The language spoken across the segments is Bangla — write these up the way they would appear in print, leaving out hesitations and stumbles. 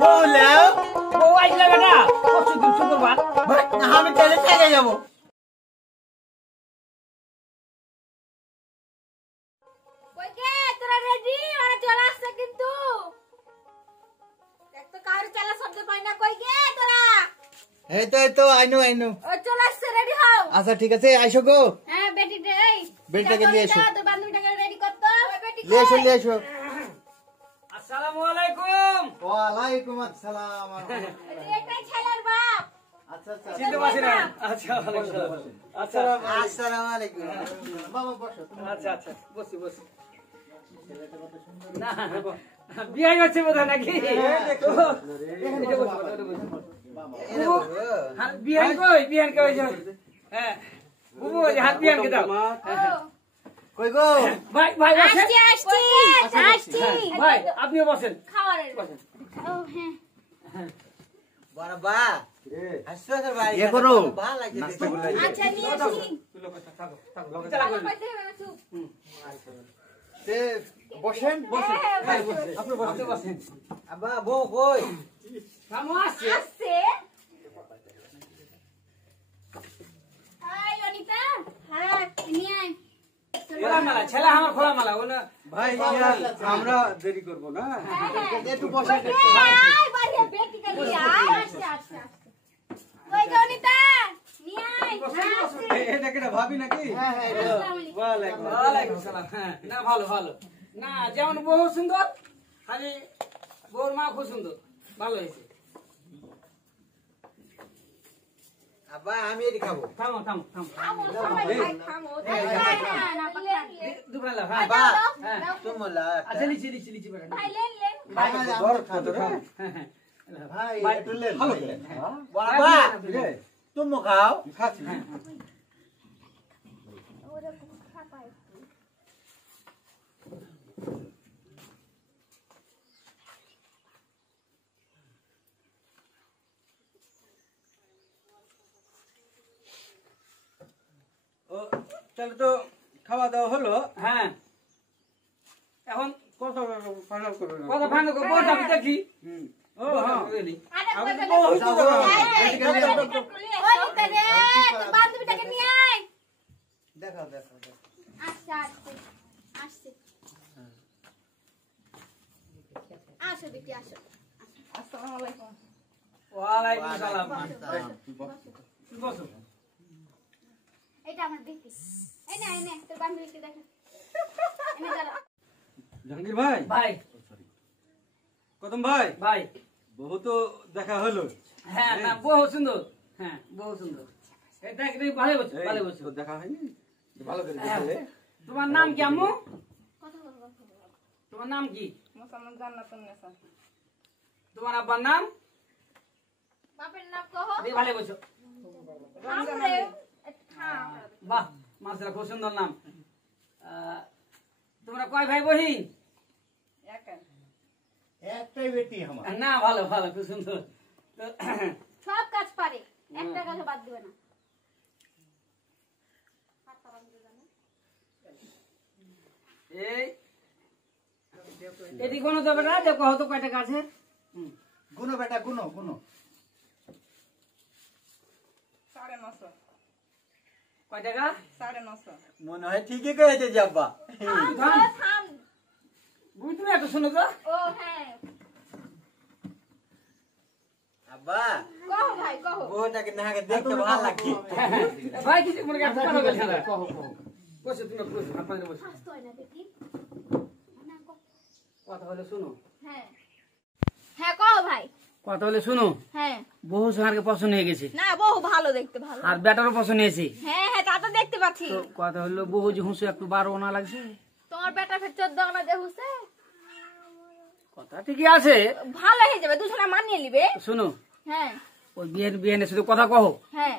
বউলাও বউ আইলে বেটা পরশুদিন শুক্রবার ভাই আমি তাহলে থেকে যাব কই গে তোরা রেডি ওরা চলে আসছে কিন্তু এক তো কার চালা শব্দ পাই না কই গে তোরা এই তো আইনো ও চলে আসছে রেডি হও আচ্ছা ঠিক আছে আইসো গো হ্যাঁ বেটি রে এই বেটিটাকে নিয়ে এসো তোর বান্ধবীটাকে রেডি কর তো ওই বেটি নিয়ে এসো আসসালামু আলাইকুম ওয়ালাইকুম আসসালাম এটাই ছেলের বাপ আচ্ছা আচ্ছা চিনতে পারছি না আচ্ছা আচ্ছা আসসালামু আলাইকুম বাবা বসো আচ্ছা আচ্ছা বসি না বিয়ে হচ্ছে বোধহয় নাকি বিয়ান কই হ্যাঁ বুবু হাত বিয়ান কে দাও কই গো ভাই ভাই বসেন আসছি ভাই আপনিও বসেন খাওয়ারের বসেন ও হ্যাঁ বাবা আসছো স্যার ভাই এ করো ভালো লাগে আচ্ছা নিয়ে আসি চালা করেন কইতে হবে না চুপ তে বসেন হ্যাঁ আপনি বসেন আব্বা বউ কই কামো আসছে আসছে হাই অনিতা হ্যাঁ নিয়ে আয় খোলামালা ছেলে আমার খোলামালা ওনা ভাই আমরা দেরি করব না একটু বসেন আয় বাড়ি বেটি কে নিয়ে আয় আসছে কই গে অনিতা নিয়ে আয় এটা কেটা ভাবি নাকি হ্যাঁ ওয়ালাইকুম সালাম হ্যাঁ না ভালো না যেমন বহু সুন্দর খালি বউর মা খুব সুন্দর ভালো হয়েছে আব্বা আমি এদি খাবো থামো থামো সবাই ভাই থামো না দুপুরে হ্যাঁ আব্বা হ্যাঁ তোমলা আচ্ছা লিচি বেটা ভাই লেন ভাই বড় খাতো না ভাই একটু লেন ভালো বাবা তুমি খাও খাচ্ছি ওরে খাপায় ও তাহলে তো খাওয়া দাওয়া হলো হ্যাঁ এখন কত ফাইনাল করবে না কত ফাইনাল করব বড়টা দেখি ও হ্যাঁ আরে আমি কই তো গে বহুত অনিতা রে তোর বান্ধবীটাকে নিয়ে আয় দেখো আসছে আসো বেটি আসো আসসালামু আলাইকুম ওয়ালাইকুম সালাম বসো এটা আমার বেটি এনে তোর বান্ধবীকে দেখো এনে দাঁড়া জাহাঙ্গীর ভাই ভাই কদম ভাই ভাই বহু তো দেখা হলো হ্যাঁ না বহু সুন্দর হ্যাঁ বহু সুন্দর এটা কি ভালো এই, বসো তো দেখা হয়নি ভালো করে দেখালে তোমার নাম কি আম্মু কথা বলবো তোমার নাম কি মুসলমান জান্নাতুন নেসা তোমার আব্বার নাম বাপের নাম কহ ভালো বসো আমরে থাম বাহ মাশাআল্লাহ খুব সুন্দর নাম তোমরা কয় ভাই বহিন একা একটাই বেটি আমার না ভালো খুব সুন্দর তো সব কাজ পারে একটা কাজ বাদ দিবে না এই এটি কোনো তো বেটা দেখো হয়তো কয়টা গাছের গুনো বেটা গুনো 950 কয় টাকা 950 মনে হয় ঠিকই কয়েছে যাব্বা থাম বুঝ তুমি এত শুনো তো ও হ্যাঁ আব্বা কহ ভাই কহ বউটাকে নাকে দেখতে ভালো লাগে ভাই কিছু মনে কাছে পারো গেছে না বসো তুমি বসো আপনাদের বসো হাসতো না দেখি না কহ কথা হলে শুনো হ্যাঁ কহ ভাই কথা হলে শুনো হ্যাঁ বহু সারকে পছন্দ হয়ে গেছে না বহু ভালো দেখতে ভালো আর ব্যাটারও পছন্দ হয়েছে হ্যাঁ তা তো দেখতে পাচ্ছি তো কথা হলো বহু যে হুঁসু একটু 12 না লাগছে তোমার বেটা ফের 14 আনা দেহুছে কথা ঠিকই আছে ভালো হয়ে যাবে দুজনে মানিয়ে নিবে শুনো হ্যাঁ ওই বিয়ের শুধু কথা কহো হ্যাঁ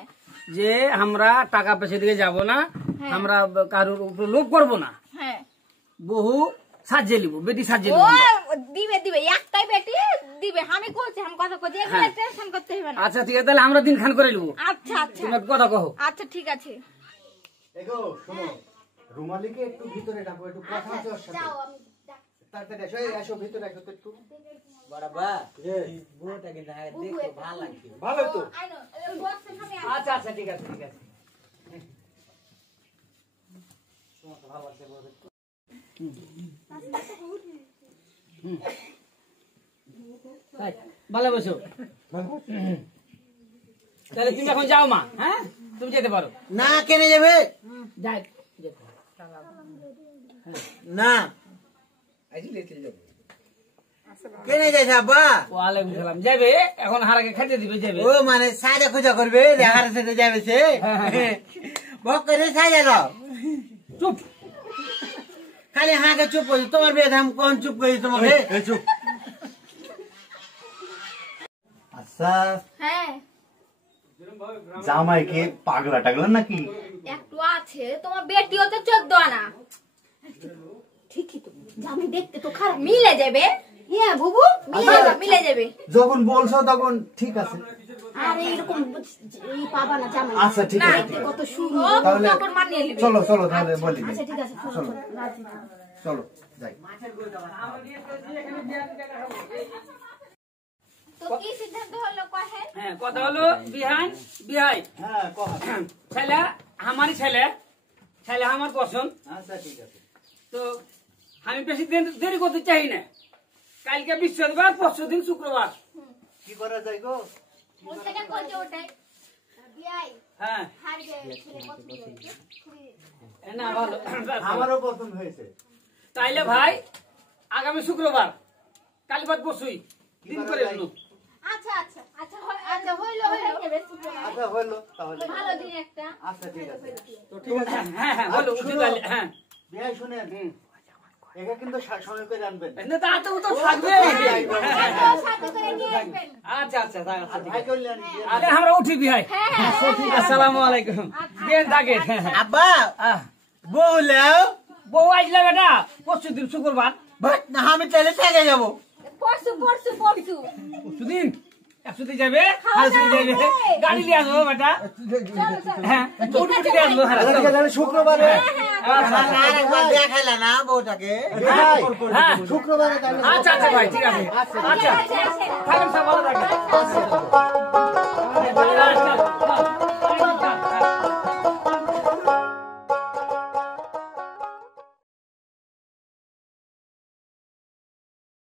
যে আমরা টাকা পয়সা দিকে যাব না আমরা কারোর উপর লোভ করব না হ্যাঁ বহু সাজিয়ে নিব বেটি সাজিয়ে ও নিব দিবে একটাই বেটি দিবে আমি কইছি আমি কথা কইছি এগুলো টেনশন করতে হবে না আচ্ছা ঠিক আছে তাহলে আমরা দিন খান করে নিব আচ্ছা তুমি একটু কথা কহো আচ্ছা ঠিক আছে এগো শোনো রুমালিকে একটু ভিতরে ডাকো একটু কথা আছে ওর সাথে যাও আমি তাড়াতাড়ি এসো, এসো ভিতরে এসো তো একটু। বড়াবা বউটা কিন্তু আগে দেখতে ভালো লাগছে। ভালো তো। আই নো বক্সের সামনে আচ্ছা আচ্ছা ঠিক আছে ঠিক আছে তোমার তো ভালো লাগছে বউটা। তাই, ভালো বসো। তাহলে তুমি এখন যাও মা, হ্যাঁ তুমি যেতে পারো। না কেনে যাবে? যাই না আইজি লেতে যাবো। কেনে যাইছে আব্বা? ওয়ালাইকুম সালাম। যাবে এখন হারাকে খেতে দিবে যাবে। ও মানে সাজা খুঁজা করবে দেখার সাথে যাবে সে বক করে সাজা দাও। চুপ। খালি হাঁকে চুপ করি তোমার বিয়ে আমি কোন চুপ করি তোমাকে? চুপ। আচ্ছা হ্যাঁ জামাই কি পাগলা টাগলা নাকি? একটু আছে তোমার বেটিও তো 14 আনা ঠিকই তো জামি দেখতে তো খারাপ মিলে যাবে হ্যাঁ বুবু মিলে যাবে যখন বলছো তখন ঠিক আছে। আরে এরকম এই পাবা না জামাই আচ্ছা ঠিক আছে, ঠিক আছে। কত শুরু তাহলে তখন মানিয়ে নেবে চলো চলো তাহলে বলি আচ্ছা ঠিক আছে চলো রাজি চলো যাই। তো কি সিদ্ধান্ত হলো কহে হ্যাঁ কথা হলো বিহান বিহাই হ্যাঁ কহ। ছেলে আমারই ছেলে ছেলে আমার পছন্দ। আচ্ছা ঠিক আছে। তো আমি বেশি দিন দেরি করতে চাই না। কালকে বৃহস্পতিবার, পরশুদিন শুক্রবার। কি করা যায় গো? ওই থেকে কইতে ওটাই বিয়াই হ্যাঁ হার গে ছেলে পছন্দ হয়েছে এ না ভালো। আমারও পছন্দ হয়েছে। তাইলে ভাই আগামী শুক্রবার কাল বাদ পরশুই দিন করে যায়? দিন। আচ্ছা আচ্ছা আচ্ছা আচ্ছা হইলো আচ্ছা হলো তাহলে। ভালো দিন একটা আচ্ছা ঠিক আছে। তো ঠিক আছে হ্যাঁ হ্যাঁ বলো উঠে তাহলে হ্যাঁ। বিয়াই শুনেন, একা কিন্তু সময় করে আনবেন। না তা তো তো থাকবে। সাথে করে নিয়ে আসবেন আচ্ছা আচ্ছা ঠিক আছে। ভাই কল্যাণ আরে আমরা উঠি বিহাই। আসসালামু আলাইকুম। বিয়ে থাকে। আব্বা বউ লাও বউ আসলে বেটা পরশুদিন শুক্রবার। বাট না আমি তাহলে থেকে যাবো। পরশু পরশুদিন একসাথে যাবে হালসুদি যাবে গাড়ি নিয়ে আসবো বেটা। হ্যাঁ উঠে উঠে আসবো। হ্যাঁ শুক্রবারে আরেকবার দেখাইলা না বউটাকে? হ্যাঁ শুক্রবারে তাহলে আচ্ছা আচ্ছা ভাই ঠিক আছে। আচ্ছা থাকেন সব ভালো থাকেন।